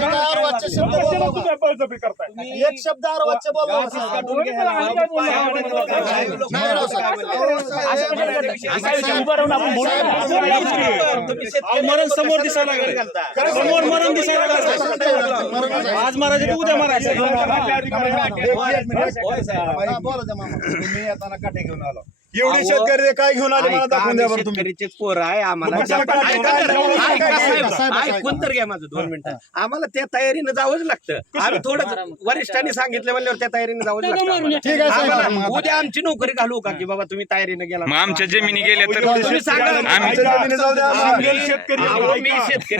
आम्ही शब्द बोललो? एक शब्द अर्वाच्य बोललो? नाही राव साहेब. अहो, मरण समोर दिसायला लागले समोर मरण दिसायला आज मारायचं की उद्या मारायचं हा, बोला मामा तुम्ही येताना काठे घेऊन आलो एवढे शेतकरी काय घेऊन आले मला दाखवून द्या बरं तुम्ही. शेतकरीचेच पोर आहे आम्हाला मग कशाला काय ऐका ना, ठेवलं? ऐका काय साहेब, साहेब, साहेब, ऐकून तर घ्या माझं दोन मिनिटं. आम्हाला त्या तयारीनं जावंच लागतं. आम्ही थोडं वरिष्ठांनी सांगितलं म्हणल्यावर त्या तयारीनं जावंच लागतं आम्हाला. ठीक आहे साहेब आम्हाला उद्या आमची नोकरी घालू का? की बाबा तुम्ही तयारीनं गेला मग आमच्या जमिनी गेल्या तर तुम्ही सांगा. आमच्या जमिनी जाऊ द्या आम्ही- मी शेतकरी.